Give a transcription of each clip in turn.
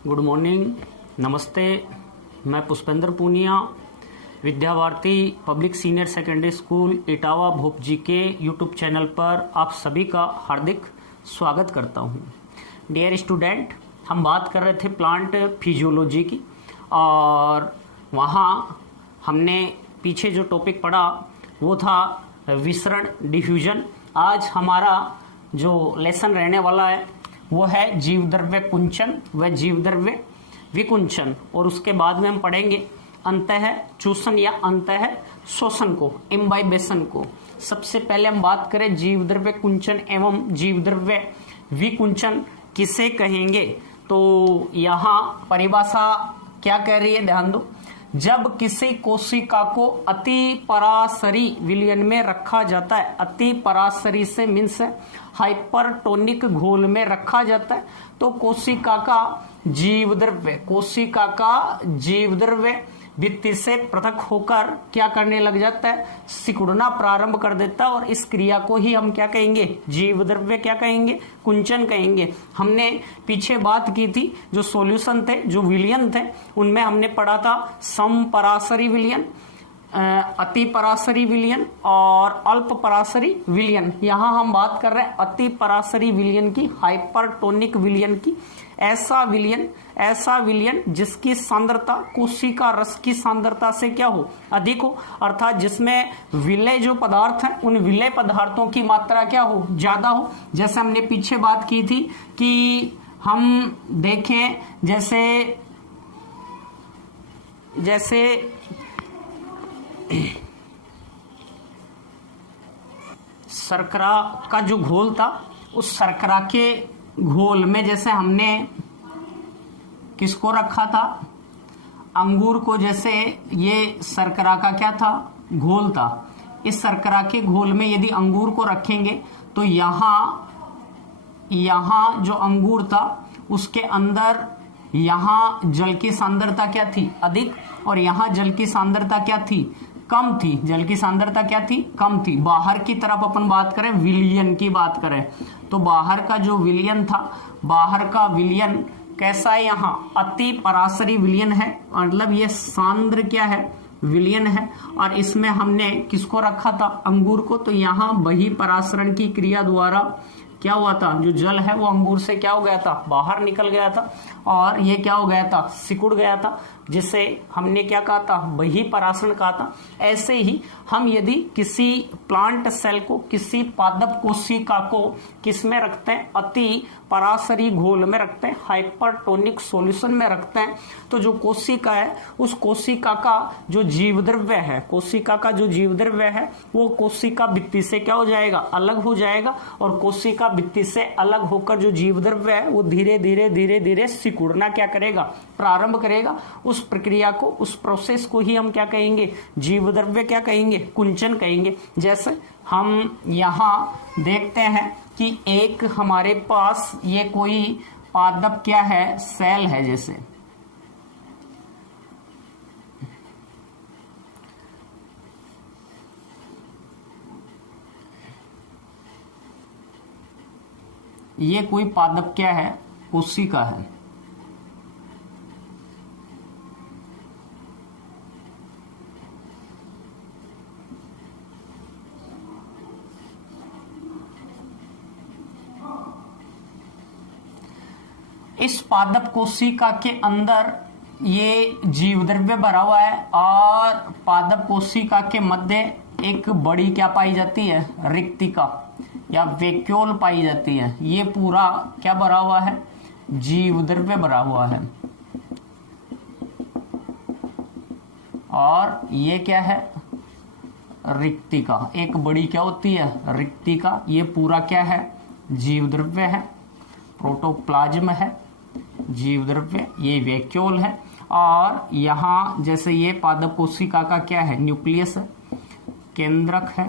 Good morning, नमस्ते। मैं Pushpendra Poonia, Vidya Bharati public senior secondary school Etawah Bhop ji के यूट्यूब चैनल पर आप सभी का हार्दिक स्वागत करता हूं। डियर स्टूडेंट, हम बात कर रहे थे प्लांट फिजियोलॉजी की और वहां हमने पीछे जो टॉपिक पढ़ा वो था विसरण डिफ्यूजन। आज हमारा जो लेसन रहने वाला है वो है जीवद्रव्य कुंचन व जीवद्रव्य विकुंचन, और उसके बाद में हम पढ़ेंगे अंतः चूषण या अंतः शोषण को, इम्बाइबेशन को। सबसे पहले हम बात करें जीवद्रव्य कुंचन एवं जीवद्रव्य विकुंचन किसे कहेंगे, तो यहाँ परिभाषा क्या कह रही है, ध्यान दो। जब किसी कोशिका को अति पराशरी विलयन में रखा जाता है, अति पराशरी से मीन्स हाइपरटोनिक घोल में रखा जाता है, तो कोशिका का जीवद्रव्य भित्ति से पृथक होकर क्या करने लग जाता है, सिकुड़ना प्रारंभ कर देता है, और इस क्रिया को ही हम क्या कहेंगे, जीवद्रव्य क्या कहेंगे, कुंचन कहेंगे। हमने पीछे बात की थी, जो सॉल्यूशन थे, जो विलयन थे, उनमें हमने पढ़ा था समपराशरी विलयन, अति पराशरी विलयन और अल्प पराशरी विलयन। यहाँ हम बात कर रहे हैं अति पराशरी विलयन की, हाइपरटोनिक विलयन की। ऐसा विलयन जिसकी सांद्रता कोशिका रस की सांद्रता से क्या हो, अधिक हो, अर्थात जिसमें विलय जो पदार्थ हैं उन विलय पदार्थों की मात्रा क्या हो, ज्यादा हो। जैसे हमने पीछे बात की थी कि हम देखें जैसे शर्करा का जो घोल था, उस शर्करा के घोल में जैसे हमने किसको रखा था, अंगूर को। जैसे ये शर्करा का क्या था, घोल था। इस शर्करा के घोल में यदि अंगूर को रखेंगे तो यहाँ जो अंगूर था उसके अंदर यहाँ जल की सांद्रता क्या थी, अधिक, और यहाँ जल की सांद्रता क्या थी, कम थी। जल की सांद्रता क्या थी, कम थी। बाहर की तरफ अपन बात करें, विलयन की बात करें, तो बाहर का जो विलयन था, बाहर का विलयन कैसा है, यहाँ अति पराशरी विलयन है, मतलब ये सांद्र क्या है, विलयन है। और इसमें हमने किसको रखा था, अंगूर को, तो यहाँ बहिःपरासरण की क्रिया द्वारा क्या हुआ था, जो जल है वो अंगूर से क्या हो गया था, बाहर निकल गया था, और ये क्या हो गया था, सिकुड़ गया था, जिसे हमने क्या कहा था, बहिःपरासरण कहा था। ऐसे ही हम यदि किसी प्लांट सेल को, किसी पादप कोशिका को किस में रखते हैं, अति पराशरी घोल में रखते हैं, हाइपरटोनिक सॉल्यूशन में रखते हैं, तो जो कोशिका है उस कोशिका का जो जीवद्रव्य है, वो कोशिका भित्ति से क्या हो जाएगा, अलग हो जाएगा, और कोशिका भित्ति से अलग होकर जो जीवद्रव्य है वो धीरे धीरे सिकुड़ना क्या करेगा, प्रारंभ करेगा। उस प्रक्रिया को, उस प्रोसेस को ही हम क्या कहेंगे, जीवद्रव्य क्या कहेंगे, कुंचन कहेंगे। जैसे हम यहाँ देखते हैं कि एक हमारे पास ये कोई पादप क्या है, सेल है। जैसे ये कोई पादप क्या है, कोशिका है। इस पादप कोशिका के अंदर ये जीवद्रव्य भरा हुआ है, और पादप कोशिका के मध्य एक बड़ी क्या पाई जाती है, रिक्तिका या वैक्यूल पाई जाती है। ये पूरा क्या भरा हुआ है, जीवद्रव्य भरा हुआ है, और ये क्या है, रिक्तिका। एक बड़ी क्या होती है, रिक्तिका। ये पूरा क्या है, जीवद्रव्य है, प्रोटोप्लाज्म है, जीवद्रव्य, ये वैक्यूल है। और यहाँ जैसे ये पादप कोशिका का क्या है, न्यूक्लियस है, केंद्रक है,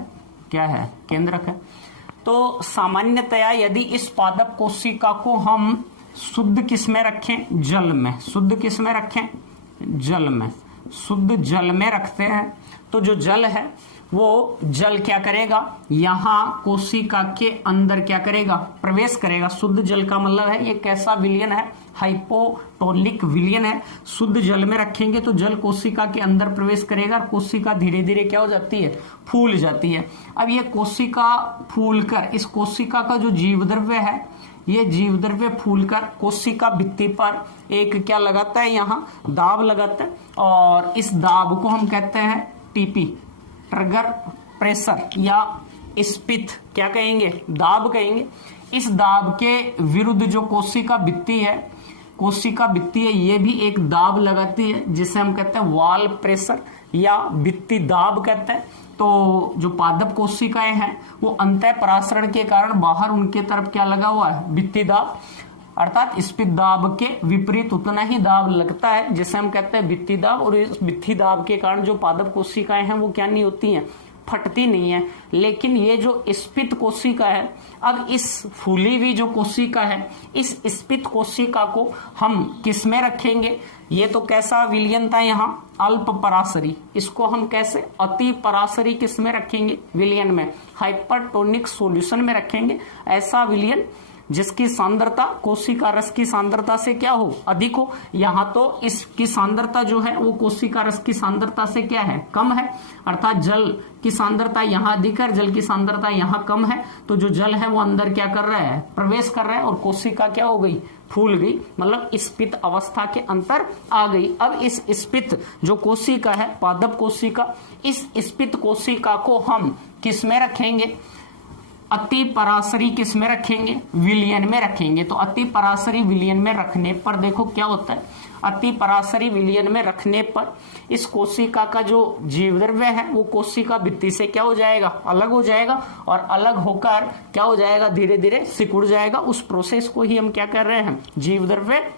क्या है, केंद्रक है। तो सामान्यतया यदि इस पादप कोशिका को हम शुद्ध किस में रखें, जल में, शुद्ध किस में रखें, जल में, शुद्ध जल में रखते हैं तो जो जल है वो जल क्या करेगा, यहां कोशिका के अंदर क्या करेगा, प्रवेश करेगा। शुद्ध जल का मतलब है ये कैसा विलयन है, हाइपोटोनिक विलयन है। शुद्ध जल में रखेंगे तो जल कोशिका के अंदर प्रवेश करेगा और कोशिका धीरे धीरे क्या हो जाती है, फूल जाती है। अब ये कोशिका फूलकर, इस कोशिका का जो जीव द्रव्य है, ये जीव द्रव्य फूलकर कोशिका भित्ति पर एक क्या लगाता है, यहाँ दाब लगाता है और इस दाब को हम कहते हैं टीपी, ट्रिगर प्रेशर या स्पित क्या कहेंगे, दाब कहेंगे। इस दाब के विरुद्ध जो कोशिका भित्ति है, कोशिका भित्ति है, ये भी एक दाब लगाती है जिसे हम कहते हैं वॉल प्रेशर या भित्ति दाब कहते हैं। तो जो पादप कोशिकाएं हैं वो अंतः परासरण के कारण बाहर उनके तरफ क्या लगा हुआ है, भित्ति दाब, अर्थात स्पित दाब के विपरीत उतना ही दाब लगता है जिसे हम कहते हैं भित्ति दाब। और इस भित्ति दाब के कारण जो पादप कोशिकाएं हैं वो क्या नहीं होती हैं, फटती नहीं है। लेकिन ये जो स्पित कोशिका है, अब इस फूली हुई जो कोशिका है, इस स्पित कोशिका को हम किस में रखेंगे, ये तो कैसा विलयन था यहाँ, अल्प पराशरी। इसको हम कैसे, अति पराशरी किस में रखेंगे, विलयन में, हाइपरटोनिक सॉल्यूशन में रखेंगे। ऐसा विलयन जिसकी सांद्रता कोशिका रस की सांद्रता से क्या हो, अधिक हो। यहाँ तो इसकी सांद्रता जो है वो कोशिका रस की सांद्रता से क्या है, कम है। अर्थात जल की सांद्रता यहाँ अधिक है, जल की सांद्रता यहाँ कम है। तो जो जल है वो अंदर क्या कर रहा है, प्रवेश कर रहा है और कोशिका क्या हो गई, फूल गई, मतलब स्पित अवस्था के अंतर आ गई। अब इस स्पित जो कोशिका है, पादप कोशिका, इस स्पित कोशिका को हम किस में रखेंगे, अति पराशरी किस में रखेंगे, विलयन में रखेंगे। तो अति पराशरी विलयन में रखने पर देखो क्या होता है, अति पराशरी विलयन में रखने पर इस कोशिका का जो जीव द्रव्य है वो कोशिका भित्ति से क्या हो जाएगा, अलग हो जाएगा और अलग होकर क्या हो जाएगा, धीरे धीरे सिकुड़ जाएगा। उस प्रोसेस को ही हम क्या कर रहे हैं, जीव द्रव्य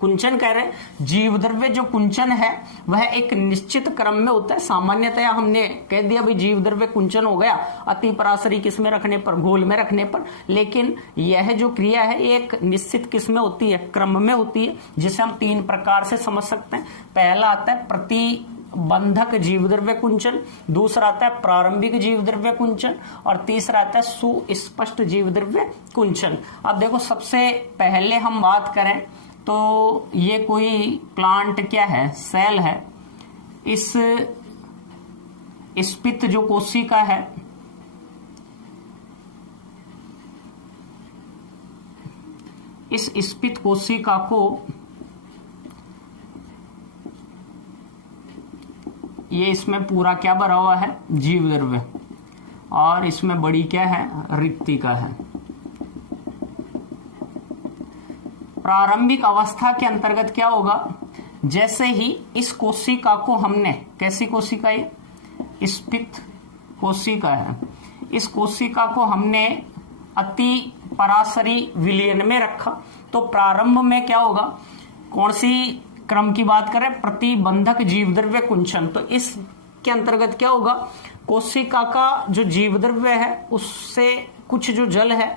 कुंचन कह रहे हैं। जीव द्रव्य जो कुंचन है वह एक निश्चित क्रम में होता है। सामान्यतया हमने कह दिया भाई जीव द्रव्य कुंचन हो गया अति पराशरी किस में रखने पर, घोल में रखने पर। लेकिन यह जो क्रिया है एक निश्चित किस में होती है, क्रम में होती है, जिसे हम 3 प्रकार से समझ सकते हैं। पहला आता है प्रतिबंधक जीव द्रव्य कुंचन, दूसरा आता है प्रारंभिक जीव द्रव्य कुंचन और तीसरा आता है सुस्पष्ट जीव द्रव्य कुंचन। अब देखो सबसे पहले हम बात करें तो ये कोई प्लांट क्या है, सेल है। इस स्पित जो कोशिका है, इस स्पित कोशिका को ये इसमें पूरा क्या भरा हुआ है, जीव द्रव्य, और इसमें बड़ी क्या है, रिक्तिका है। प्रारंभिक अवस्था के अंतर्गत क्या होगा, जैसे ही इस कोशिका को हमने, कैसी कोशिका है, स्पित कोशिका है, इस कोशिका को हमने अति पराशरी विलयन में रखा तो प्रारंभ में क्या होगा, कौन सी क्रम की बात करें, प्रतिबंधक जीव द्रव्य कुंचन। तो इसके अंतर्गत क्या होगा, कोशिका का जो जीव द्रव्य है उससे कुछ जो जल है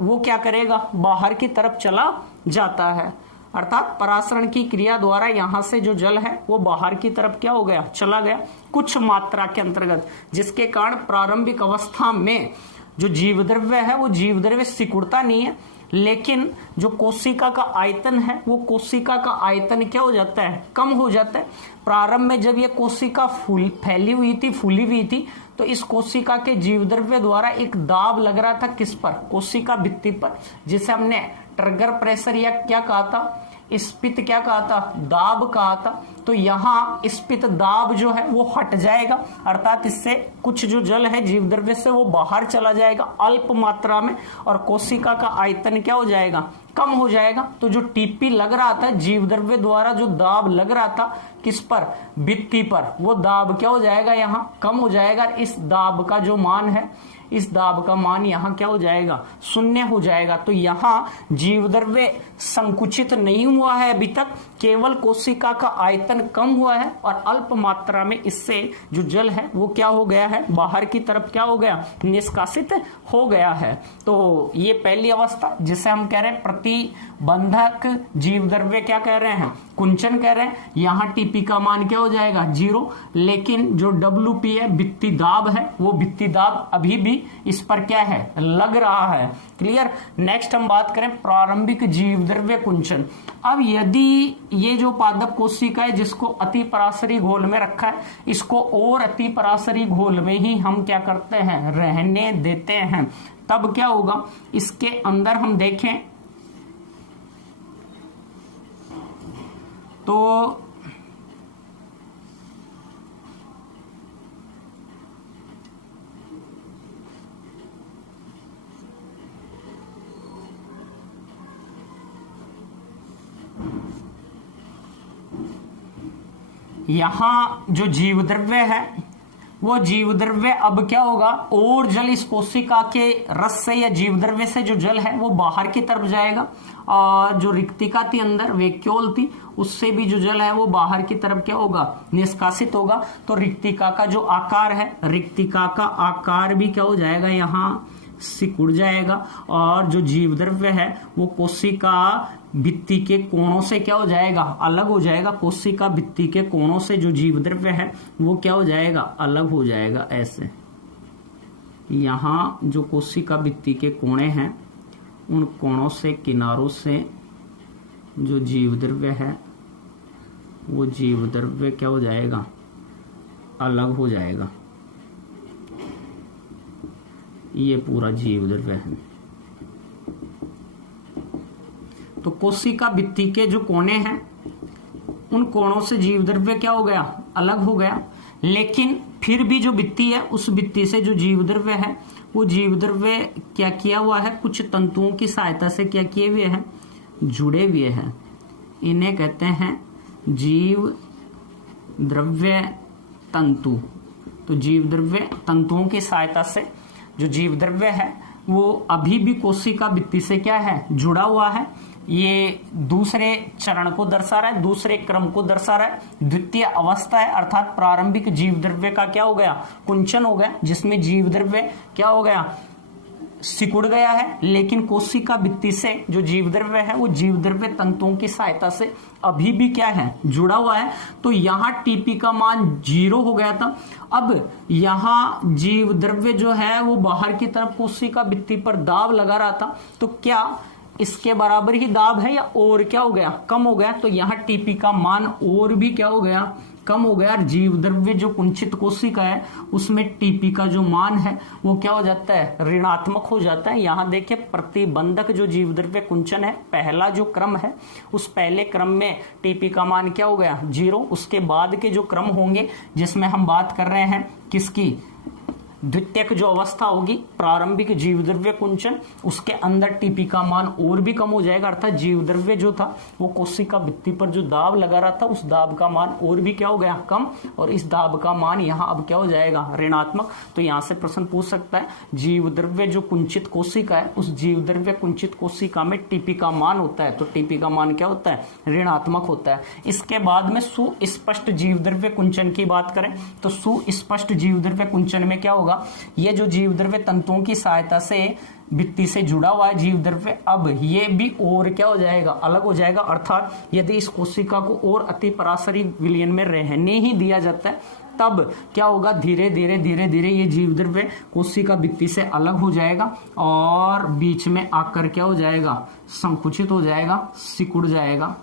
वो क्या करेगा, बाहर की तरफ चला जाता है। अर्थात परासरण की क्रिया द्वारा यहां से जो जल है वो बाहर की तरफ क्या हो गया, चला गया कुछ मात्रा के अंतर्गत, जिसके कारण प्रारंभिक अवस्था में जो जीव द्रव्य है वो जीव द्रव्य सिकुड़ता नहीं है। लेकिन जो कोशिका का आयतन है वो कोशिका का आयतन क्या हो जाता है, कम हो जाता है। प्रारंभ में जब ये कोशिका फैली हुई थी, फूली हुई थी, तो इस कोशिका के जीव द्रव्य द्वारा एक दाब लग रहा था किस पर, कोशिका भित्ति पर, जिसे हमने ट्रिगर प्रेशर या क्या कहा था, स्पित क्या कहा था, दाब कहा था। तो यहाँ स्पित दाब जो है वो हट जाएगा, अर्थात इससे कुछ जो जल है जीव द्रव्य से वो बाहर चला जाएगा अल्प मात्रा में, और कोशिका का आयतन क्या हो जाएगा, कम हो जाएगा। तो जो टीपी लग रहा था जीव द्रव्य द्वारा, जो दाब लग रहा था किस पर, भित्ति पर, वो दाब क्या हो जाएगा, यहाँ कम हो जाएगा। इस दाब का जो मान है इस दाब का मान यहाँ क्या हो जाएगा, शून्य हो जाएगा। तो यहाँ जीव द्रव्य संकुचित नहीं हुआ है अभी तक, केवल कोशिका का आयतन कम हुआ है और अल्प मात्रा में इससे जो जल है वो क्या हो गया है, बाहर की तरफ क्या हो गया, निष्कासित हो गया है। तो ये पहली अवस्था जिसे हम कह रहे हैं प्रतिबंधक जीव द्रव्य क्या कह रहे हैं, कुंचन कह रहे हैं। यहाँ टीपी का मान क्या हो जाएगा, 0। लेकिन जो WP है, भित्ति दाब है, वो भित्ति दाब अभी भी इस पर क्या है, लग रहा है। क्लियर। नेक्स्ट हम बात करें प्रारंभिक जीव द्रव्य कुंचन। अब यदि ये जो पादप कोशिका है जिसको अति पराशरी घोल में रखा है, इसको और अति पराशरी घोल में ही हम क्या करते हैं, रहने देते हैं, तब क्या होगा, इसके अंदर हम देखें तो यहां जो जीव द्रव्य है वो जीव द्रव्य अब क्या होगा, और जल इस कोशिका के रस से या जीव द्रव्य से जो जल है वो बाहर की तरफ जाएगा, और जो रिक्तिका थी अंदर वैक्यूल थी उससे भी जो जल है वो बाहर की तरफ क्या होगा, निष्कासित होगा। तो रिक्तिका का जो आकार है, रिक्तिका का आकार भी क्या हो जाएगा, यहाँ सिकुड़ जाएगा, और जो जीव द्रव्य है वो कोशिका भित्ति के कोणों से क्या हो जाएगा, अलग हो जाएगा। कोशिका भित्ति के कोणों से जो जीव द्रव्य है वो क्या हो जाएगा, अलग हो जाएगा। ऐसे यहाँ जो कोशिका भित्ति के कोणे हैं उन कोणों से, किनारों से जो जीव द्रव्य है वो जीव द्रव्य क्या हो जाएगा, अलग हो जाएगा। ये पूरा जीव द्रव्य है। तो कोशिका भित्ति के जो कोने हैं उन कोणों से जीव द्रव्य क्या हो गया, अलग हो गया। लेकिन फिर भी जो भित्ति है उस भित्ति से जो जीव द्रव्य है वो जीव द्रव्य क्या किया हुआ है, कुछ तंतुओं की सहायता से क्या किए हुए हैं, जुड़े हुए हैं। इन्हें कहते हैं जीव द्रव्य तंतु। तो जीव द्रव्य तंतुओं की सहायता से जो जीव द्रव्य है वो अभी भी कोशिका भित्ति से क्या है, जुड़ा हुआ है। ये दूसरे चरण को दर्शा रहा है, दूसरे क्रम को दर्शा रहा है। द्वितीय अवस्था है, अर्थात प्रारंभिक जीव द्रव्य का क्या हो गया, कुंचन हो गया, जिसमें जीव द्रव्य क्या हो गया, सिकुड़ गया है। लेकिन कोशिका भित्ति से जो जीव द्रव्य है वो जीव द्रव्य तंतुओं की सहायता से अभी भी क्या है, जुड़ा हुआ है। तो यहाँ टीपी का मान 0 हो गया था। अब यहाँ जीव द्रव्य जो है वो बाहर की तरफ कोशिका भित्ति पर दाब लगा रहा था, तो क्या इसके बराबर ही दाब है या और क्या हो गया, कम हो गया। तो यहाँ टीपी का मान और भी क्या हो गया, कम हो गया। जीव द्रव्य जो कुंचित कोशिका है उसमें टीपी का जो मान है वो क्या हो जाता है, ऋणात्मक हो जाता है। यहाँ देखिए प्रतिबंधक जो जीव द्रव्य कुंचन है, पहला जो क्रम है उस पहले क्रम में टीपी का मान क्या हो गया, 0। उसके बाद के जो क्रम होंगे जिसमें हम बात कर रहे हैं किसकी, द्वितीयक जो अवस्था होगी प्रारंभिक जीव द्रव्य कुंचन, उसके अंदर टीपी का मान और भी कम हो जाएगा। अर्थात जीव द्रव्य जो था वो कोशिका भित्ति पर जो दाब लगा रहा था उस दाब का मान और भी क्या हो गया, कम, और इस दाब का मान यहाँ अब क्या हो जाएगा, ऋणात्मक। तो यहाँ से प्रश्न पूछ सकता है, जीव द्रव्य जो कुंचित कोशिका है उस जीव द्रव्य कुंचित कोशिका में टीपी का मान होता है, तो टीपी का मान क्या होता है, ऋणात्मक होता है। इसके बाद में सुस्पष्ट जीव द्रव्य कुंचन की बात करें तो सुस्पष्ट जीव द्रव्य कुंचन में क्या होगा, ये जो जीव द्रव्य तंतुओं की सहायता से भित्ति से जुड़ा हुआ है जीव द्रव्य, अब ये भी और क्या हो जाएगा, अलग हो जाएगा। अर्थात यदि इस कोशिका को और अति पराशरी विलयन में रहने ही दिया जाता है तब क्या होगा, धीरे धीरे धीरे धीरे ये जीव द्रव्य कोशिका भित्ति से अलग हो जाएगा और बीच में आकर क्या हो जाएगा, संकुचित हो जाएगा, सिकुड़ जाएगा।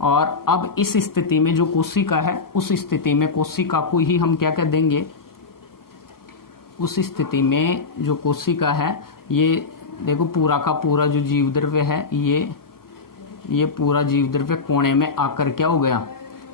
और अब इस स्थिति में जो कोशिका है उस स्थिति में कोशिका को ही हम क्या कह देंगे, उस स्थिति में जो कोशिका है, ये देखो पूरा का पूरा जो जीव द्रव्य है ये पूरा जीव द्रव्य कोने में आकर क्या हो गया,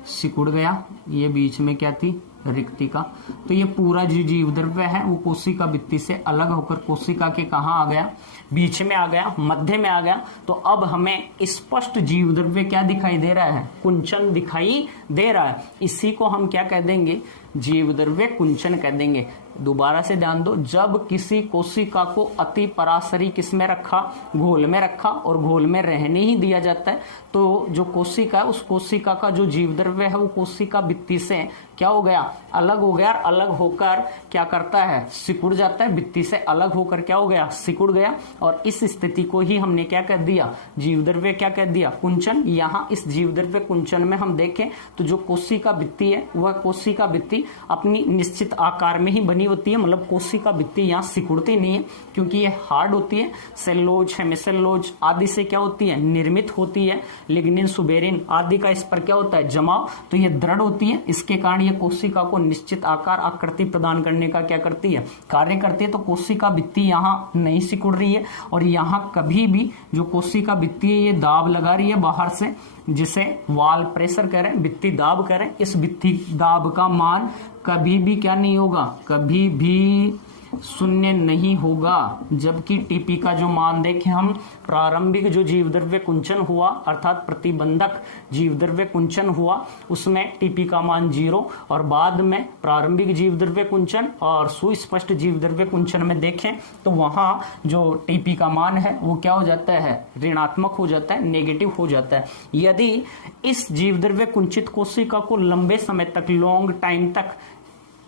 सिकुड़ गया। ये बीच में क्या थी, रिक्तिका। तो ये पूरा जो जीव द्रव्य है वो कोशिका भित्ति से अलग होकर कोशिका के कहाँ आ गया, बीच में आ गया, मध्य में आ गया। तो अब हमें स्पष्ट जीव द्रव्य क्या दिखाई दे रहा है, कुंचन दिखाई दे रहा है। इसी को हम क्या कह देंगे, जीव द्रव्य कुंचन कह देंगे। दोबारा से ध्यान दो, जब किसी कोशिका को अति पराशरी किसमें रखा, घोल में रखा, और घोल में रहने ही दिया जाता है, तो जो कोशिका है उस कोशिका का जो जीव द्रव्य है वो कोशिका भित्ति से क्या हो गया, अलग हो गया, और अलग होकर क्या करता है, सिकुड़ जाता है, भित्ति से अलग होकर क्या हो गया, सिकुड़ गया। और इस स्थिति को ही हमने क्या कह दिया, जीव द्रव्य क्या कह दिया, कुंचन। यहाँ इस जीव द्रव्य कुंचन में हम देखें तो जो कोशिका भित्ति है वह कोशिका भित्ति अपनी निश्चित आकार में ही बनी होती है, मतलब कोशिका भित्ति यहाँ सिकुड़ती नहीं है, क्योंकि ये हार्ड होती है, सेलुलोज, हेमिसेलुलोज आदि से क्या होती है, निर्मित होती है, लिग्निन, सुबेरिन आदि का इस पर क्या होता है, जमाव, तो ये दृढ़ होती है। इसके कारण ये कोशिका को निश्चित आकार, आकृति प्रदान करने का क्या करती है, कार्य करती है। तो कोशिका भित्ति यहाँ नहीं सिकुड़ रही है, और यहाँ कभी भी जो कोशिका भित्ति है ये दाब लगा रही है बाहर से, जिसे वाल प्रेशर कह रहे हैं, भित्ति दाब कह रहे हैं। इस भित्ति दाब का मान कभी भी क्या नहीं होगा, कभी भी शून्य नहीं होगा। जबकि टीपी का जो मान देखें हम, प्रारंभिक जो जीव द्रव्य कुंचन हुआ अर्थात प्रतिबंधक जीव द्रव्य कुंचन हुआ उसमें टीपी का मान 0, और बाद में प्रारंभिक जीव द्रव्य कुंचन और सुस्पष्ट जीव द्रव्य कुंचन में देखें तो वहां जो टीपी का मान है वो क्या हो जाता है, ऋणात्मक हो जाता है, नेगेटिव हो जाता है। यदि इस जीव द्रव्य कुंचित कोशिका को लंबे समय तक, लॉन्ग टाइम तक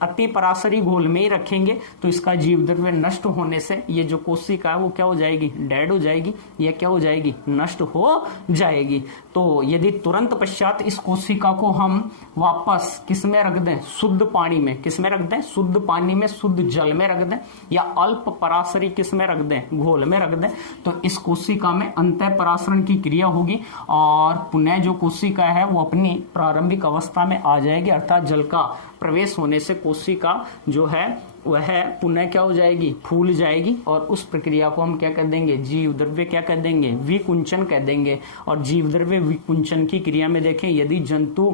अति पराशरी घोल में ही रखेंगे तो इसका जीव द्रव्य नष्ट होने से ये जो कोशिका है वो क्या हो जाएगी, डेड हो जाएगी, या क्या हो जाएगी, नष्ट हो जाएगी। तो यदि तुरंत पश्चात इस कोशिका को हम वापस किसमें रख दें, शुद्ध पानी में, किसमें रख दें, शुद्ध पानी में, शुद्ध जल में रख दें, या अल्प पराशरी किसमें रख दें, घोल में रख दें, तो इस कोशिका में अंतः परासरण की क्रिया होगी और पुनः जो कोशिका है वो अपनी प्रारंभिक अवस्था में आ जाएगी, अर्थात जल का प्रवेश होने से कोशिका जो है वह पुनः क्या हो जाएगी, फूल जाएगी, और उस प्रक्रिया को हम क्या कह देंगे, जीव द्रव्य क्या कह देंगे, विकुंचन कह देंगे। और जीव द्रव्य विकुंचन की क्रिया में देखें, यदि जंतु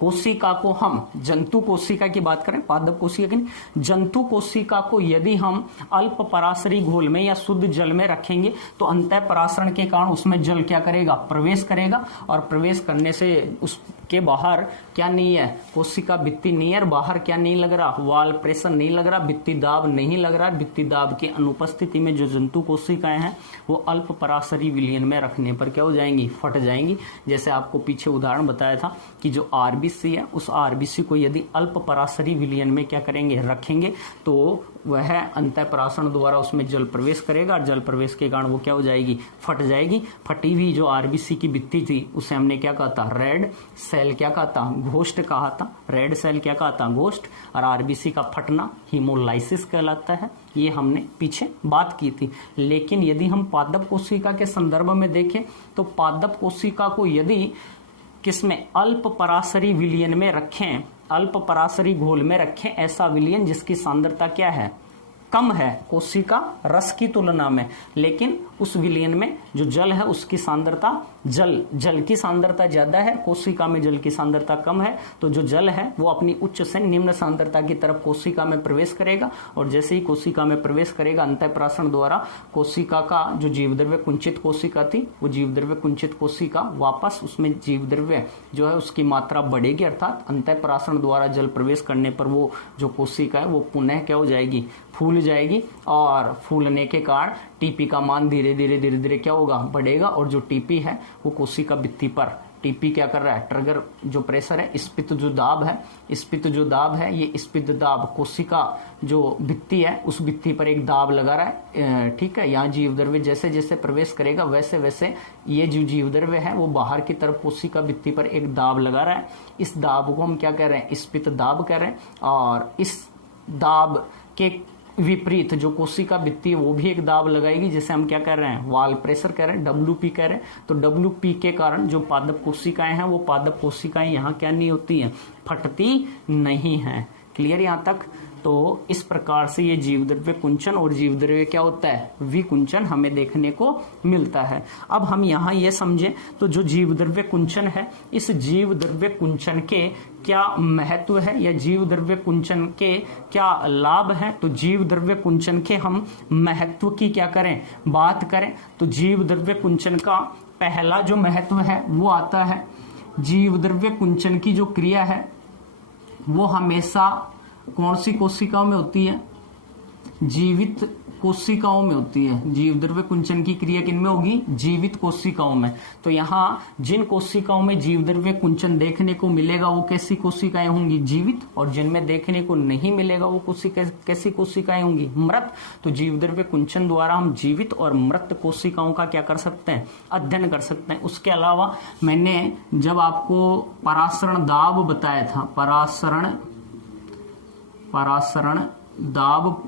कोशिका को हम, जंतु कोशिका की बात करें, पादप कोशिका की नहीं, जंतु कोशिका को यदि हम अल्प पराशरी घोल में या शुद्ध जल में रखेंगे तो अंतः परासरण के कारण उसमें जल क्या करेगा, प्रवेश करेगा, और प्रवेश करने से उसके बाहर क्या नहीं है, कोशिका भित्ति नहीं है, और बाहर क्या नहीं लग रहा, वाल प्रेशर नहीं लग रहा, भित्ति दाब नहीं लग रहा। भित्ति दाब की अनुपस्थिति में जो जंतु कोशिकाएं हैं वो अल्प पराशरी विलयन में रखने पर क्या हो जाएंगी, फट जाएंगी। जैसे आपको पीछे उदाहरण बताया था कि जो आरबीसी है उस आरबीसी को यदि अल्प पराशरी विलयन में क्या करेंगे, रखेंगे, तो वह अंतः परासरण द्वारा उसमें जल प्रवेश करेगा, और जल प्रवेश के कारण वो क्या हो जाएगी, फट जाएगी। फटी हुई जो आरबीसी की भित्ति थी उसे हमने क्या कहा था, रेड सेल क्या कहा था, घोष्ट कहा था, रेड सेल क्या कहा था, घोष्ट, और आरबीसी का फटना हीमोलाइसिस कहलाता है। ये हमने पीछे बात की थी। लेकिन यदि हम पादप कोशिका के संदर्भ में देखें तो पादप कोशिका को यदि किसमें, अल्प पराशरी विलयन में रखें, अल्प पराशरी घोल में रखें, ऐसा विलयन जिसकी सांद्रता क्या है, कम है कोशिका रस की तुलना में, लेकिन उस विलयन में जो जल है उसकी सांद्रता, जल की सांद्रता ज्यादा है, कोशिका में जल की सांद्रता कम है, तो जो जल है वो अपनी उच्च से निम्न सांद्रता की तरफ कोशिका में प्रवेश करेगा, और जैसे ही कोशिका में प्रवेश करेगा अंतः परासरण द्वारा कोशिका का जो जीव द्रव्य कुंचित कोशिका थी वो जीव द्रव्य कुंचित कोशिका वापस उसमें जीव द्रव्य जो है उसकी मात्रा बढ़ेगी, अर्थात अंतः परासरण द्वारा जल प्रवेश करने पर वो जो कोशिका है वो पुनः क्या हो जाएगी, फूल जाएगी, और फूलने के कारण टीपी का मान धीरे धीरे क्या होगा, बढ़ेगा, और जो टीपी है वो कोशिका भित्ति पर, टीपी क्या कर रहा है, ट्रिगर जो प्रेशर है, स्पित जो दाब है, स्पित जो दाब है, ये स्पित दाब कोशिका जो भित्ति है उस भित्ति पर एक दाब लगा रहा है, ठीक है। यहाँ जीव द्रव्य जैसे जैसे प्रवेश करेगा वैसे वैसे ये जो जीव द्रव्य है वो बाहर की तरफ कोशिका भित्ति पर एक दाब लगा रहा है। इस दाब को हम क्या कह रहे हैं, स्पित दाब कह रहे हैं, और इस दाब के विपरीत जो कोशिका भित्ति है वो भी एक दाब लगाएगी, जिसे हम क्या कर रहे हैं, वाल प्रेशर कह रहे हैं, WP कह रहे हैं। तो WP के कारण जो पादप कोशिकाएं हैं वो पादप कोशिकाएं यहाँ क्या नहीं होती हैं, फटती नहीं है। क्लियर यहाँ तक। तो इस प्रकार से ये जीव द्रव्य कुंचन और जीव द्रव्य क्या होता है, विकुंचन हमें देखने को मिलता है। अब हम यहाँ ये समझें तो जो जीव द्रव्य कुंचन है, इस जीव द्रव्य कुंचन के क्या महत्व है या जीव द्रव्य कुंचन के क्या लाभ है। तो जीव द्रव्य कुंचन के हम महत्व की क्या करें, बात करें तो जीव द्रव्य कुंचन का पहला जो महत्व है वो आता है, जीव द्रव्य कुंचन की जो क्रिया है वो हमेशा कौन सी कोशिकाओं में होती है? जीवित कोशिकाओं में होती है। जीव द्रव्य कुंचन की क्रिया किनमें होगी? जीवित कोशिकाओं में। तो यहाँ जिन कोशिकाओं में जीव द्रव्य कुंचन देखने को मिलेगा वो कैसी कोशिकाएं होंगी? जीवित। और जिनमें देखने को नहीं मिलेगा वो कैसी कोशिकाएं होंगी? मृत। तो जीव द्रव्य कुंचन द्वारा हम जीवित और मृत कोशिकाओं का क्या कर सकते हैं? अध्ययन कर सकते हैं। उसके अलावा मैंने जब आपको परासरण दाब बताया था, परासरण दाब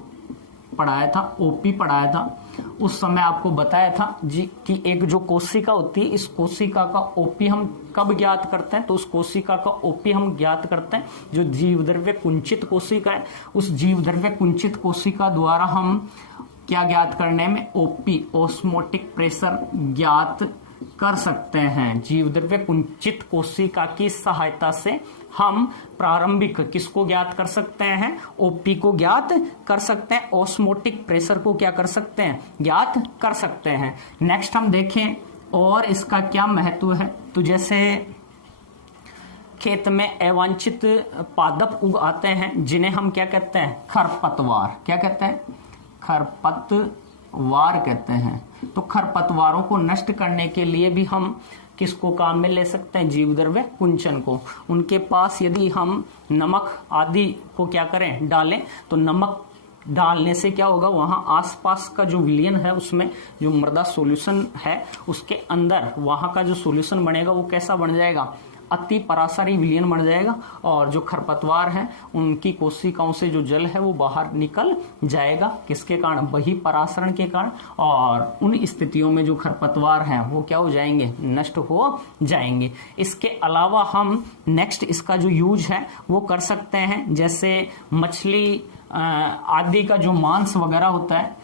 पढ़ाया था, ओपी पढ़ाया था, उस समय आपको बताया था जी कि एक जो कोशिका होती है, इस कोशिका का ओपी हम कब ज्ञात करते हैं? तो उस कोशिका का ओपी हम ज्ञात करते हैं जो जीव द्रव्य कुंचित कोशिका है, उस जीव द्रव्य कुंचित कोशिका द्वारा हम क्या ज्ञात करने में? ओपी, ऑस्मोटिक प्रेशर ज्ञात कर सकते हैं। जीव द्रव्य कुंचित कोशिका की सहायता से हम प्रारंभिक किसको ज्ञात कर सकते हैं? ओपी को ज्ञात कर सकते हैं। ऑस्मोटिक प्रेशर को क्या कर सकते हैं? ज्ञात कर सकते हैं। नेक्स्ट हम देखें और इसका क्या महत्व है। तो जैसे खेत में अवांछित पादप उग आते हैं जिन्हें हम क्या कहते हैं? खरपतवार। क्या कहते हैं? खरपतवार कहते हैं। तो खरपतवारों को नष्ट करने के लिए भी हम किसको काम में ले सकते हैं? जीव द्रव्य कुंचन को। उनके पास यदि हम नमक आदि को क्या करें? डालें, तो नमक डालने से क्या होगा? वहां आसपास का जो विलयन है उसमें जो मृदा सॉल्यूशन है उसके अंदर वहां का जो सॉल्यूशन बनेगा वो कैसा बन जाएगा? अति पराशरी विलयन बन जाएगा और जो खरपतवार है उनकी कोशिकाओं से जो जल है वो बाहर निकल जाएगा। किसके कारण? बही परासरण के कारण। और उन स्थितियों में जो खरपतवार हैं वो क्या हो जाएंगे? नष्ट हो जाएंगे। इसके अलावा हम नेक्स्ट इसका जो यूज है वो कर सकते हैं। जैसे मछली आदि का जो मांस वगैरह होता है,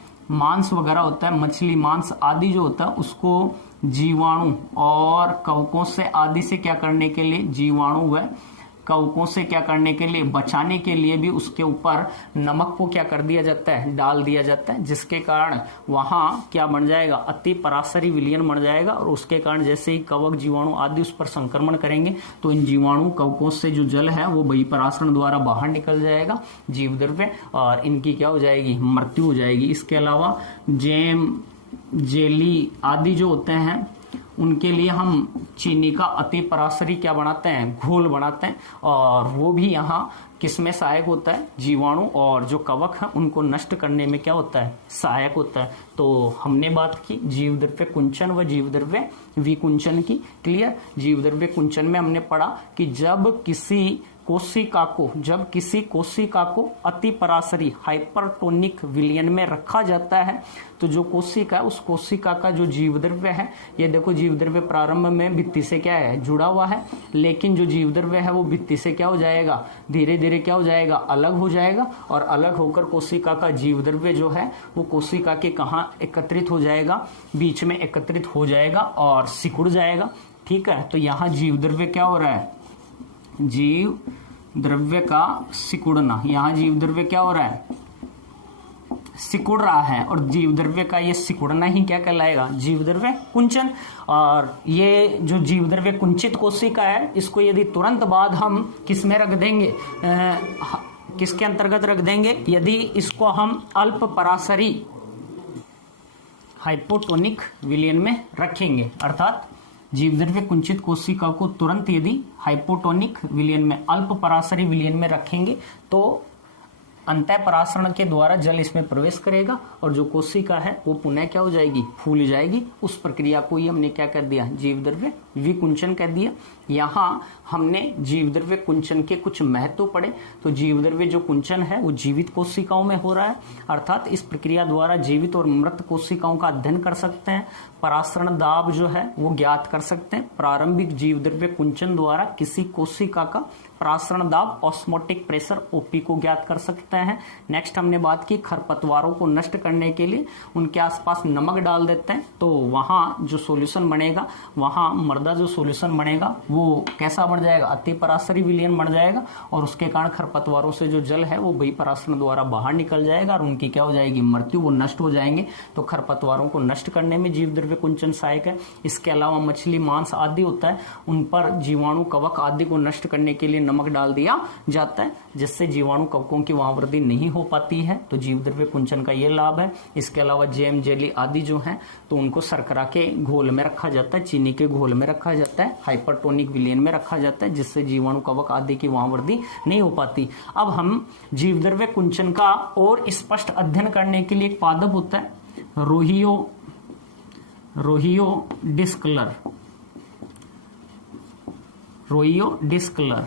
मछली मांस आदि जो होता है उसको जीवाणु और कवकों से आदि से क्या करने के लिए? जीवाणु व कवकों से क्या करने के लिए? बचाने के लिए भी उसके ऊपर नमक को क्या कर दिया जाता है? डाल दिया जाता है, जिसके कारण वहां क्या बन जाएगा? अति पराशरी विलयन बन जाएगा। और उसके कारण जैसे ही कवक जीवाणु आदि उस पर संक्रमण करेंगे तो इन जीवाणु कवकों से जो जल है वो बहिपरासरण द्वारा बाहर निकल जाएगा जीव द्रव्य, और इनकी क्या हो जाएगी? मृत्यु हो जाएगी। इसके अलावा जेम, जेली आदि जो होते हैं उनके लिए हम चीनी का अति पराशरी क्या बनाते हैं? घोल बनाते हैं, और वो भी यहाँ किसमें सहायक होता है? जीवाणु और जो कवक है उनको नष्ट करने में क्या होता है? सहायक होता है। तो हमने बात की जीव द्रव्य कुंचन व जीव द्रव्य विकुंचन की। क्लियर? जीव द्रव्य कुंचन में हमने पढ़ा कि जब किसी कोशिका को अति पराशरी हाइपरटोनिक विलयन में रखा जाता है तो जो कोशिका है उस कोशिका का जो जीव द्रव्य है, ये देखो जीव द्रव्य प्रारंभ में भित्ति से क्या है? जुड़ा हुआ है, लेकिन जो जीव द्रव्य है वो भित्ति से क्या हो जाएगा? धीरे धीरे क्या हो जाएगा? अलग हो जाएगा। और अलग होकर कोशिका का जीव द्रव्य जो है वो कोशिका के कहाँ एकत्रित हो जाएगा? बीच में एकत्रित हो जाएगा और सिकुड़ जाएगा। ठीक है? तो यहाँ जीव द्रव्य क्या हो रहा है? जीव द्रव्य का सिकुड़ना। यहाँ जीव द्रव्य क्या हो रहा है? सिकुड़ रहा है। और जीव द्रव्य का ये सिकुड़ना ही क्या कहलाएगा? जीव द्रव्य कुंचन। और ये जो जीव द्रव्य कुंचित कोशिका है इसको यदि तुरंत बाद हम किस में रख देंगे? किसके अंतर्गत रख देंगे? यदि इसको हम अल्प पराशरी हाइपोटोनिक विलयन में रखेंगे, अर्थात जीव द्रव्य कुंचित कोशिका को तुरंत यदि हाइपोटोनिक विलयन में, अल्प पराशरी विलयन में रखेंगे तो अंतः परासरण के द्वारा जल इसमें प्रवेश करेगा और जो कोशिका है वो पुनः क्या हो जाएगी? फूल जाएगी। उस प्रक्रिया को ही हमने क्या कर दिया? जीव द्रव्य विकुंचन कर दिया। यहाँ हमने जीव द्रव्य कुंचन के कुछ महत्व पढ़े। तो जीव द्रव्य जो कुंचन है वो जीवित कोशिकाओं में हो रहा है, अर्थात इस प्रक्रिया द्वारा जीवित और मृत कोशिकाओं का अध्ययन कर सकते हैं। परासरण दाब जो है वो ज्ञात कर सकते हैं। प्रारंभिक जीव द्रव्य कुंचन द्वारा किसी कोशिका का परासरण दाब, ऑस्मोटिक प्रेशर, ओपी को ज्ञात कर सकते हैं। सकते हैं। नेक्स्ट हमने बात की खरपतवारों को नष्ट करने के लिए उनके आसपास नमक डाल देते हैं, तो वहां जो सॉल्यूशन बनेगा, वहां मृदा जो सॉल्यूशन बनेगा वो कैसा बन जाएगा, अति पराशरी विलयन बन जाएगा, और उसके कारण खरपतवारों से जो जल है वो बहिःपराशरण द्वारा बाहर निकल जाएगा और उनकी क्या हो जाएगी, मृत्यु, वो नष्ट हो जाएंगे। तो खरपतवारों को नष्ट करने में जीव द्रव्य कुंचन सहायक है। इसके अलावा मछली, मांस आदि होता है, उन पर जीवाणु, कवक आदि को नष्ट करने के लिए नमक डाल दिया जाता है, जिससे जीवाणु, कवकों की वहां वृद्धि नहीं हो पाती है। तो जीव द्रव्य कुंचन का ये लाभ है। इसके अलावा जैम, जेली आदि जो है तो उनको शर्करा के घोल में रखा जाता है, चीनी के घोल में रखा जाता है, हाइपरटोनिक विलयन में रखा जाता है, जिससे जीवाणु, कवक आदि की वहां वृद्धि नहीं हो पाती। अब हम जीव द्रव्य कुंचन का और स्पष्ट अध्ययन करने के लिए एक पादप होता है रोहियो डिस्कलर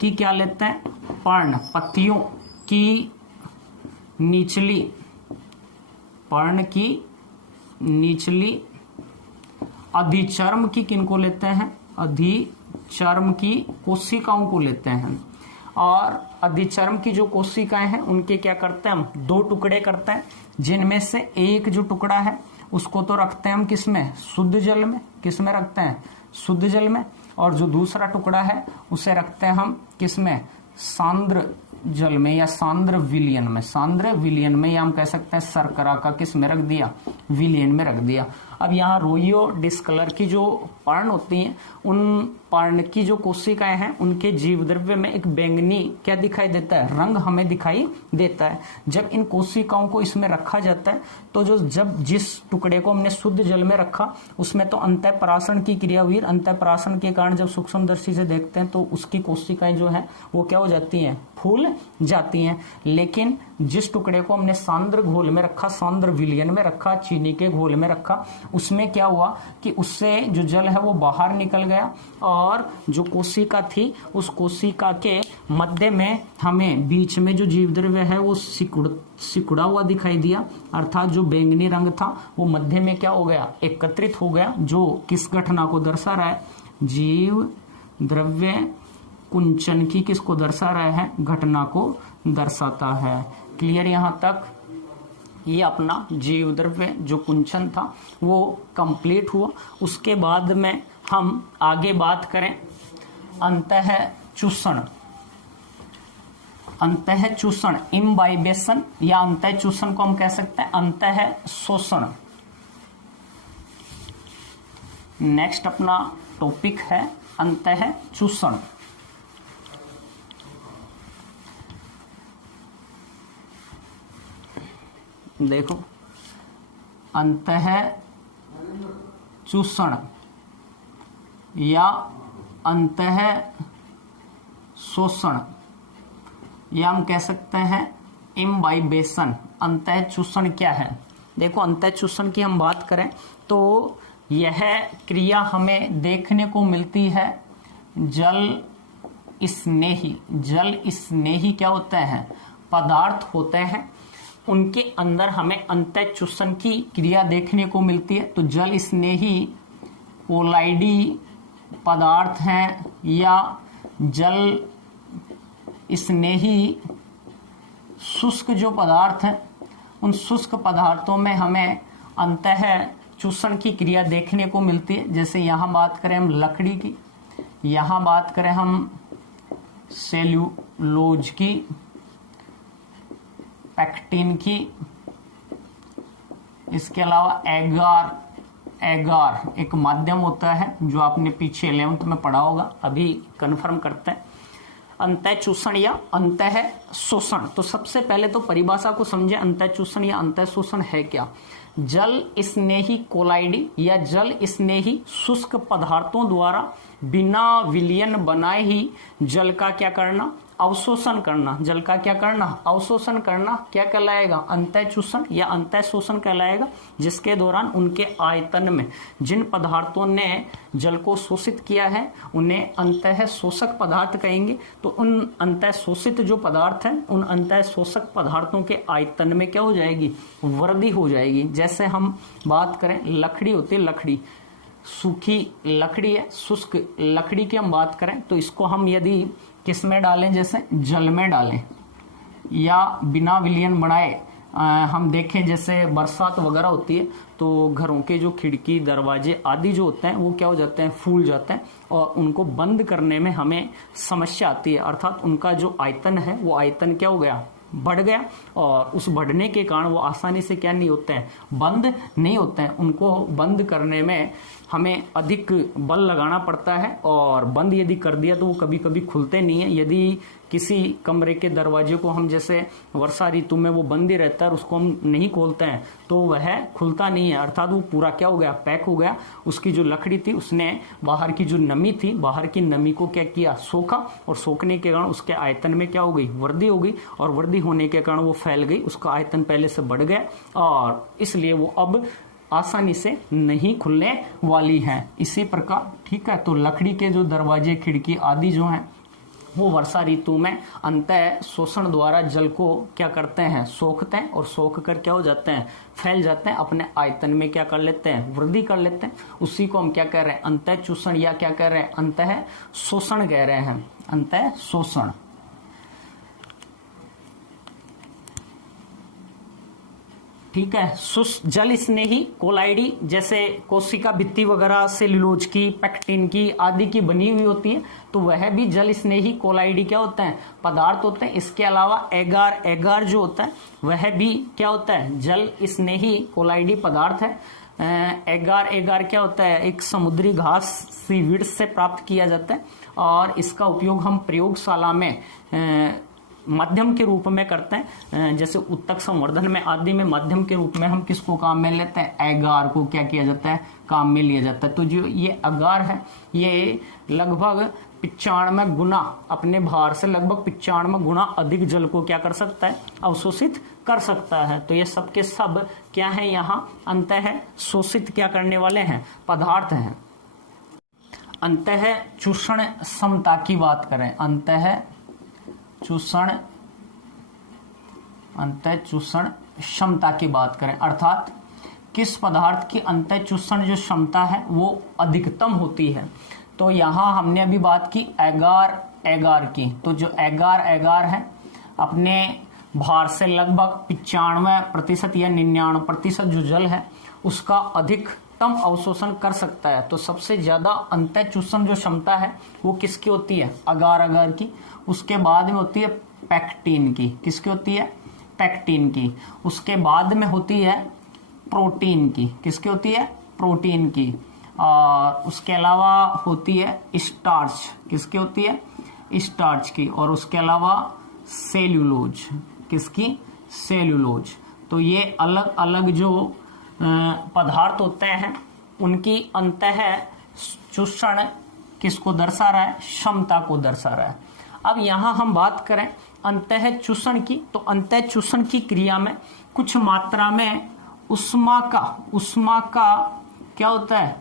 की क्या लेते हैं, पर्ण, पत्तियों की निचली अधिचर्म की किनको लेते हैं, अधिचर्म की कोशिकाओं को लेते हैं। और अधिचर्म की जो कोशिकाएं हैं उनके क्या करते हैं हम, दो टुकड़े करते हैं, जिनमें से एक जो टुकड़ा है उसको तो रखते हैं हम किसमें, शुद्ध जल में। किसमें रखते हैं, शुद्ध जल में। और जो दूसरा टुकड़ा है उसे रखते हैं हम किसमें, सांद्र जल में या सांद्र विलयन में। सांद्र विलयन में, या हम कह सकते हैं शर्करा का किस में रख दिया, विलयन में रख दिया। अब यहाँ रोइयो डिस्कलर की जो पर्ण होती हैं, उन पर्ण की जो कोशिकाएं हैं उनके जीव द्रव्य में एक बैंगनी क्या दिखाई देता है, रंग हमें दिखाई देता है। जब इन कोशिकाओं को इसमें रखा जाता है तो जब जिस टुकड़े को हमने शुद्ध जल में रखा उसमें तो अंतःपराशरण की क्रिया हुई। अंतःपराशरण के कारण जब सूक्ष्मदर्शी से देखते हैं तो उसकी कोशिकाएं जो है वो क्या हो जाती हैं, फूल जाती हैं। लेकिन जिस टुकड़े को हमने सांद्र घोल में रखा, सांद्र विलयन में रखा, चीनी के घोल में रखा, उसमें क्या हुआ कि उससे जो जल है वो बाहर निकल गया और जो कोशिका थी उस कोशिका के मध्य में हमें बीच में जो जीव द्रव्य है वो सिकुड़ा हुआ दिखाई दिया, अर्थात जो बैंगनी रंग था वो मध्य में क्या हो गया, एकत्रित हो गया, जो किस घटना को दर्शा रहा है, जीव द्रव्य कुंचन की किसको दर्शा रहा है, घटना को दर्शाता है। क्लियर यहां तक? ये अपना जीव द्रव्य जो कुंचन था वो कंप्लीट हुआ। उसके बाद में हम आगे बात करें अंतःचूषण। अंतःचूषण, इम्बाइबेशन या अंतःचूषण को हम कह सकते हैं अंतःशोषण। नेक्स्ट अपना टॉपिक है अंतःचूषण। देखो, अंतःचूषण या अंतःशोषण या हम कह सकते हैं इम्बाइबेशन। अंतःचूषण क्या है? देखो, अंतःचूषण की हम बात करें तो यह क्रिया हमें देखने को मिलती है जल स्नेही क्या होते हैं, पदार्थ होते हैं, उनके अंदर हमें अंतःचूषण की क्रिया देखने को मिलती है। तो जल स्नेही कोलाइडी पदार्थ हैं या जल स्नेही शुष्क जो पदार्थ हैं, उन शुष्क पदार्थों में हमें अंतःचूषण की क्रिया देखने को मिलती है। जैसे यहाँ बात करें हम लकड़ी की, यहाँ बात करें हम सेल्यूलोज की, पैक्टिन की, इसके अलावा एगार एक माध्यम होता है जो आपने पीछे 11th में पढ़ा होगा। अभी कंफर्म करते हैं अंतःचूषण या अंतःशोषण। तो सबसे पहले तो परिभाषा को समझे, अंतःचूषण या अंतःशोषण है क्या। जल स्नेही कोलाइडी या जल स्नेही शुष्क पदार्थों द्वारा बिना विलयन बनाए ही जल का क्या करना, अवशोषण करना। जल का क्या करना, अवशोषण करना, क्या कहलाएगा, अंतःचूषण या अंतःशोषण कहलाएगा। जिसके दौरान उनके आयतन में जिन पदार्थों ने जल को शोषित किया है उन्हें अंतःशोषक पदार्थ कहेंगे। तो उन अंतःशोषित जो पदार्थ हैं, उन अंतःशोषक पदार्थों के आयतन में क्या हो जाएगी, वृद्धि हो जाएगी। जैसे हम बात करें लकड़ी होती है, लकड़ी सूखी लकड़ी है, शुष्क लकड़ी की हम बात करें तो इसको हम यदि किस में डालें, जैसे जल में डालें, या बिना विलयन बनाए हम देखें जैसे बरसात वगैरह होती है तो घरों के जो खिड़की दरवाजे आदि जो होते हैं वो क्या हो जाते हैं, फूल जाते हैं और उनको बंद करने में हमें समस्या आती है, अर्थात उनका जो आयतन है वो आयतन क्या हो गया, बढ़ गया और उस बढ़ने के कारण वो आसानी से क्या नहीं होते हैं, बंद नहीं होते हैं। उनको बंद करने में हमें अधिक बल लगाना पड़ता है और बंद यदि कर दिया तो वो कभी कभी खुलते नहीं है। यदि किसी कमरे के दरवाजे को हम जैसे वर्षा ऋतु में वो बंद ही रहता है और उसको हम नहीं खोलते हैं तो वह खुलता नहीं है, अर्थात वो पूरा क्या हो गया, पैक हो गया। उसकी जो लकड़ी थी उसने बाहर की जो नमी थी, बाहर की नमी को क्या किया, सोखा और सोखने के कारण उसके आयतन में क्या हो गई, वृद्धि हो गई और वृद्धि होने के कारण वो फैल गई, उसका आयतन पहले से बढ़ गया और इसलिए वो अब आसानी से नहीं खुलने वाली है। इसी प्रकार ठीक है, तो लकड़ी के जो दरवाजे खिड़की आदि जो हैं वो वर्षा ऋतु में अंतः शोषण द्वारा जल को क्या करते हैं, सोखते हैं और सोख कर क्या हो जाते हैं, फैल जाते हैं, अपने आयतन में क्या कर लेते हैं, वृद्धि कर लेते हैं। उसी को हम क्या कह रहे हैं, अंतः चूषण या क्या कह रहे हैं, अंतः शोषण कह रहे हैं, अंतः शोषण। ठीक है, जल स्नेही कोलाइडी जैसे कोशिका भित्ति वगैरह सेल्यूलोज की, पेक्टिन की आदि की बनी हुई होती है तो वह भी जल स्नेही कोलाइडी क्या होते हैं, पदार्थ होते हैं। इसके अलावा एगार, एगार जो होता है वह भी क्या होता है, जल स्नेही कोलाइडी पदार्थ है। एगार, एगार क्या होता है, एक समुद्री घास सीवीड से प्राप्त किया जाता है और इसका उपयोग हम प्रयोगशाला में माध्यम के रूप में करते हैं। जैसे उत्तक संवर्धन में आदि में माध्यम के रूप में हम किसको काम में लेते हैं, एगार को क्या किया जाता है, काम में लिया जाता है। तो जो ये अगार है ये लगभग 95 गुना अपने भार से लगभग 95 गुना अधिक जल को क्या कर सकता है, अवशोषित कर सकता है। तो ये सब के सब क्या है, यहाँ अंतः शोषित क्या करने वाले हैं, पदार्थ हैं। अंतः चूषण क्षमता की बात करें, अंतः चूषण क्षमता की बात करें, अर्थात किस पदार्थ की अंतः चूषण जो क्षमता है वो अधिकतम होती है। तो यहां हमने अभी बात की एगार, एगार की। तो जो एगार, एगार है अपने भार से लगभग 95% या 99% जो जल है उसका अधिकतम अवशोषण कर सकता है। तो सबसे ज्यादा अंतः चूषण जो क्षमता है वो किसकी होती है, अगार, अगार की। उसके बाद में होती है पेक्टिन की, किसकी होती है, पेक्टिन की। उसके बाद में होती है प्रोटीन की, किसकी होती है, प्रोटीन की। और उसके अलावा होती है स्टार्च, किसकी होती है, स्टार्च की। और उसके अलावा सेल्यूलोज, किसकी, सेल्यूलोज। तो ये अलग अलग जो पदार्थ होते हैं उनकी अंतः चूषण किसको दर्शा रहा है, क्षमता को दर्शा रहा है। अब यहां हम बात करें अंतः चूषण की, तो अंतः चूषण की क्रिया में कुछ मात्रा में उष्मा का क्या होता है,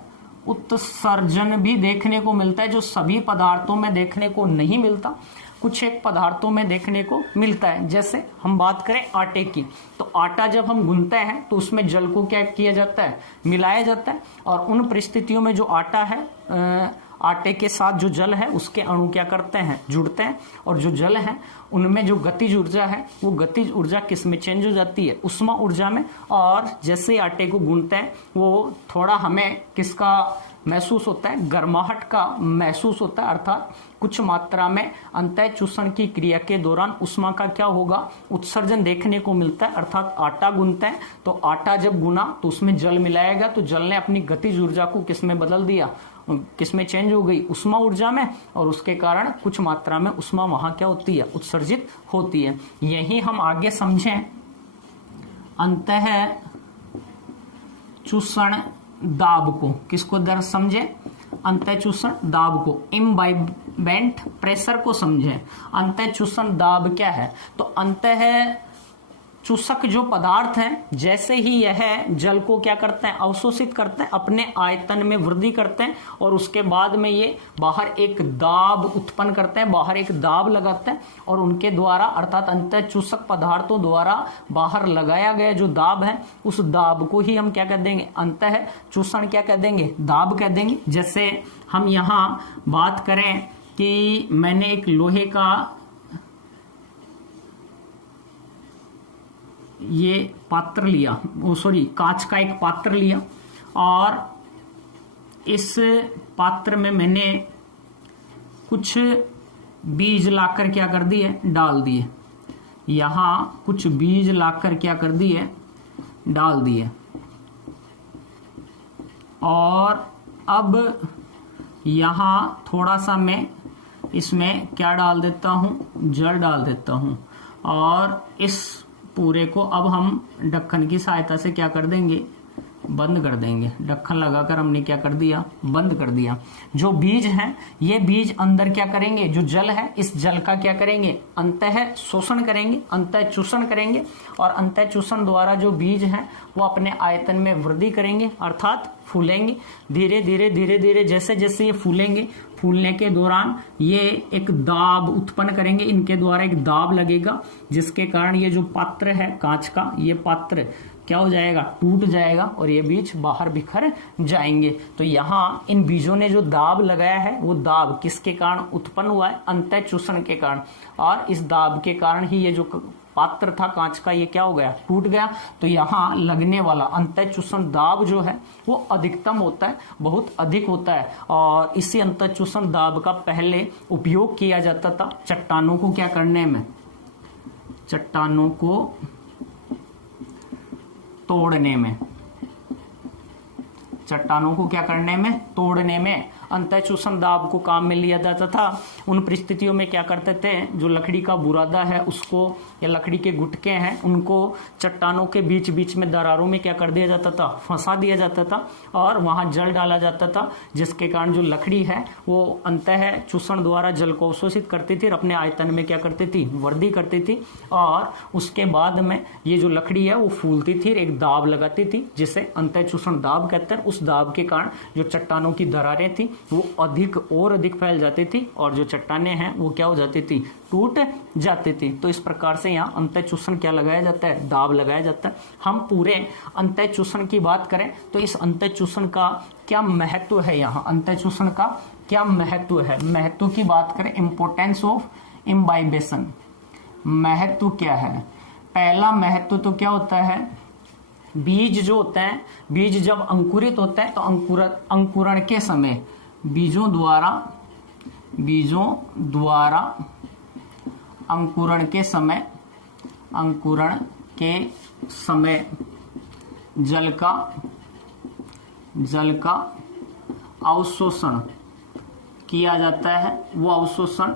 उत्सर्जन भी देखने को मिलता है, जो सभी पदार्थों में देखने को नहीं मिलता, कुछ एक पदार्थों में देखने को मिलता है। जैसे हम बात करें आटे की, तो आटा जब हम गूंथते हैं तो उसमें जल को क्या किया जाता है, मिलाया जाता है। और उन परिस्थितियों में जो आटा है, आटे के साथ जो जल है उसके अणु क्या करते हैं, जुड़ते हैं। और जो जल है उनमें जो गतिज ऊर्जा है वो गतिज ऊर्जा किस में चेंज हो जाती है, उष्मा ऊर्जा में। और जैसे आटे को गूंथते हैं वो थोड़ा हमें किसका महसूस होता है, गर्माहट का महसूस होता है। अर्थात कुछ मात्रा में अंतः चूषण की क्रिया के दौरान उष्मा का क्या होगा, उत्सर्जन देखने को मिलता है। अर्थात आटा गूंथते हैं तो आटा जब गुना तो उसमें जल मिलाएगा, तो जल ने अपनी गतिज ऊर्जा को किस में बदल दिया, किसमें चेंज हो गई, उष्मा ऊर्जा में। और उसके कारण कुछ मात्रा में उष्मा वहां क्या होती है, उत्सर्जित होती है। यही हम आगे समझें अंतः चूषण दाब को, किसको दर समझे, अंतः चूषण दाब को, इम्बाइबेंट प्रेशर को समझे। अंतः चूषण दाब क्या है, तो अंतः चूषक जो पदार्थ हैं जैसे ही यह जल को क्या करते हैं, अवशोषित करते हैं, अपने आयतन में वृद्धि करते हैं और उसके बाद में ये बाहर एक दाब उत्पन्न करते हैं, बाहर एक दाब लगाते हैं। और उनके द्वारा अर्थात अंतः चूषक पदार्थों द्वारा बाहर लगाया गया जो दाब है उस दाब को ही हम क्या कह देंगे, अंतः चूषण क्या कह देंगे, दाब कह देंगे। जैसे हम यहाँ बात करें कि मैंने एक लोहे का ये पात्र लिया, कांच का एक पात्र लिया और इस पात्र में मैंने कुछ बीज लाकर क्या कर दिए, डाल दिए। यहां कुछ बीज लाकर क्या कर दिए, डाल दिए। और अब यहां थोड़ा सा मैं इसमें क्या डाल देता हूं, जल डाल देता हूं। और इस पूरे को अब हम ढक्कन की सहायता से क्या कर देंगे, बंद कर देंगे। ढक्कन लगाकर हमने क्या कर दिया, बंद कर दिया। जो बीज हैं ये बीज अंदर क्या करेंगे, जो जल है इस जल का क्या करेंगे, अंतः शोषण करेंगे, अंतः चूषण करेंगे। और अंतः चूषण द्वारा जो बीज हैं वो अपने आयतन में वृद्धि करेंगे, अर्थात फूलेंगे। धीरे धीरे धीरे धीरे जैसे जैसे ये फूलेंगे, फूलने के दौरान ये एक दाब उत्पन्न करेंगे, इनके द्वारा एक दाब लगेगा, जिसके कारण ये जो पात्र है कांच का, ये पात्र क्या हो जाएगा, टूट जाएगा और ये बीज बाहर बिखर जाएंगे। तो यहाँ इन बीजों ने जो दाब लगाया है वो दाब किसके कारण उत्पन्न हुआ है, अंतः चूषण के कारण। और इस दाब के कारण ही ये जो पात्र था कांच का ये क्या हो गया, टूट गया। तो यहाँ लगने वाला अंतः चूषण दाब जो है वो अधिकतम होता है, बहुत अधिक होता है। और इसी अंतः चूषण दाब का पहले उपयोग किया जाता था चट्टानों को क्या करने में, चट्टानों को तोड़ने में, चट्टानों को क्या करने में, तोड़ने में अंतः चूषण दाब को काम में लिया जाता था। उन परिस्थितियों में क्या करते थे, जो लकड़ी का बुरादा है उसको या लकड़ी के गुटके हैं उनको चट्टानों के बीच बीच में दरारों में क्या कर दिया जाता था, फंसा दिया जाता था और वहां जल डाला जाता था, जिसके कारण जो लकड़ी है वो अंतः चूषण द्वारा जल को अवशोषित करती थी और अपने आयतन में क्या करती थी, वृद्धि करती थी। और उसके बाद में ये जो लकड़ी है वो फूलती थी, एक दाब लगाती थी जिसे अंतः चूषण दाब कहते हैं। उस दाब के कारण जो चट्टानों की दरारें थी वो अधिक और अधिक फैल जाती थी और जो चट्टानें हैं वो क्या हो जाती थी, टूट जाती थी। तो इस प्रकार से यहाँ अंतः चूषण क्या लगाया जाता है, दाब लगाया जाता है। हम पूरे अंतः चूषण की बात करें तो इस अंतः चूषण का क्या महत्व है, यहाँ अंतः चूषण का क्या महत्व है, महत्व की बात करें, इंपोर्टेंस ऑफ इम्बाइबेशन, महत्व क्या है। पहला महत्व तो क्या होता है, बीज जो होते हैं, बीज जब अंकुरित होते हैं तो अंकुरण के समय बीजों द्वारा अंकुरण के समय जल का अवशोषण किया जाता है। वो अवशोषण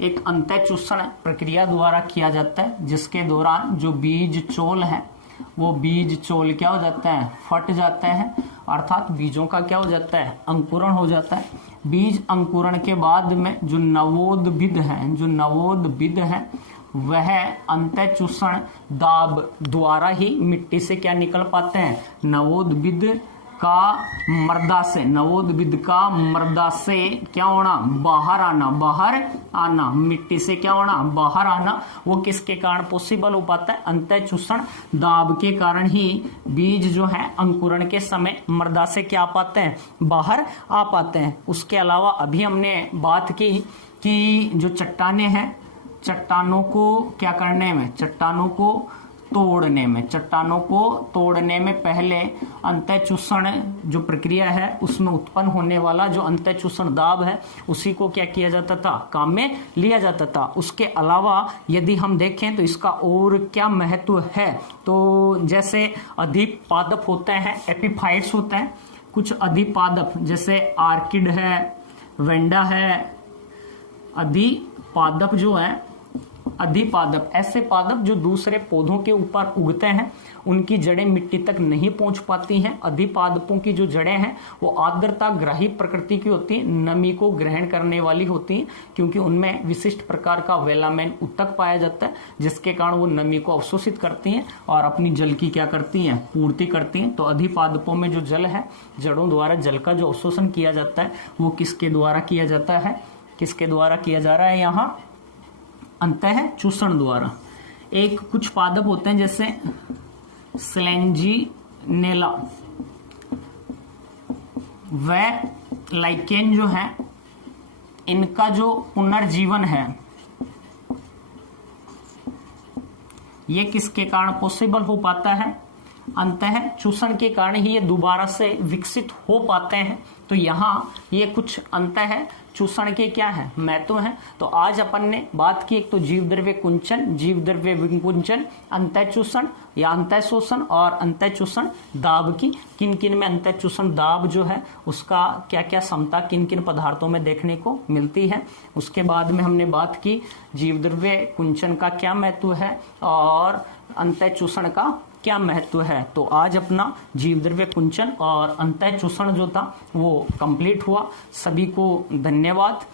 एक अंतः चूषण प्रक्रिया द्वारा किया जाता है, जिसके दौरान जो बीज चोल है वो बीज चोल क्या हो जाता है, फट जाता है, अर्थात बीजों का क्या हो जाता है, अंकुरण हो जाता है। बीज अंकुरण के बाद में जो नवोद्भिद है वह अंतः चूषण दाब द्वारा ही मिट्टी से क्या निकल पाते हैं, नवोद्भिद का मर्दा से क्या होना, बाहर आना, मिट्टी से क्या होना, बाहर आना। वो किसके कारण पॉसिबल हो पाता है, अंतः चूषण दाब के कारण ही बीज जो है अंकुरण के समय मर्दा से क्या पाते हैं, बाहर आ पाते हैं। उसके अलावा अभी हमने बात की कि जो चट्टानें हैं, चट्टानों को क्या करने में, चट्टानों को तोड़ने में पहले अंतः चूषण जो प्रक्रिया है उसमें उत्पन्न होने वाला जो अंतः चूषण दाब है उसी को क्या किया जाता था, काम में लिया जाता था। उसके अलावा यदि हम देखें तो इसका और क्या महत्व है, तो जैसे अधिपादप होते हैं, एपिफाइट्स होते हैं, कुछ अधिपादप जैसे आर्किड है, वेंडा है, अधिपादप जो है, अधिपादप ऐसे पादप जो दूसरे पौधों के ऊपर उगते हैं, उनकी जड़ें मिट्टी तक नहीं पहुंच पाती हैं। अधिपादपों की जो जड़ें हैं वो आर्द्रता ग्राही प्रकृति की होती है, नमी को ग्रहण करने वाली होती हैं, क्योंकि उनमें विशिष्ट प्रकार का वेलामेन उत्तक पाया जाता है, जिसके कारण वो नमी को अवशोषित करती हैं और अपनी जल की क्या करती हैं, पूर्ति करती हैं। तो अधिपादपों में जो जल है, जड़ों द्वारा जल का जो अवशोषण किया जाता है वो किसके द्वारा किया जाता है, किसके द्वारा किया जा रहा है, यहाँ अंतः चूषण द्वारा। एक कुछ पादप होते हैं जैसे स्लेंजिनेला, वह लाइकेन जो है, इनका जो पुनर्जीवन है ये किसके कारण पॉसिबल हो पाता है? अंतः चूषण के कारण ही ये दोबारा से विकसित हो पाते हैं। तो यहाँ ये कुछ अंतः चूषण के क्या है, महत्व है। तो आज अपन ने बात की एक तो जीव द्रव्य कुंचन, जीव द्रव्य विकुंचन, अंतः चूषण या अंतः शोषण और अंतः चूषण दाब की। किन किन में अंतः चूषण दाब जो है उसका क्या क्या क्षमता किन किन पदार्थों में देखने को मिलती है। उसके बाद में हमने बात की जीव द्रव्य कुंचन का क्या महत्व है और अंतः चूषण का क्या महत्व है। तो आज अपना जीव द्रव्य कुंचन और अंतः चूषण जो था वो कंप्लीट हुआ। सभी को धन्यवाद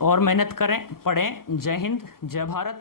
और मेहनत करें, पढ़ें। जय हिंद, जय भारत।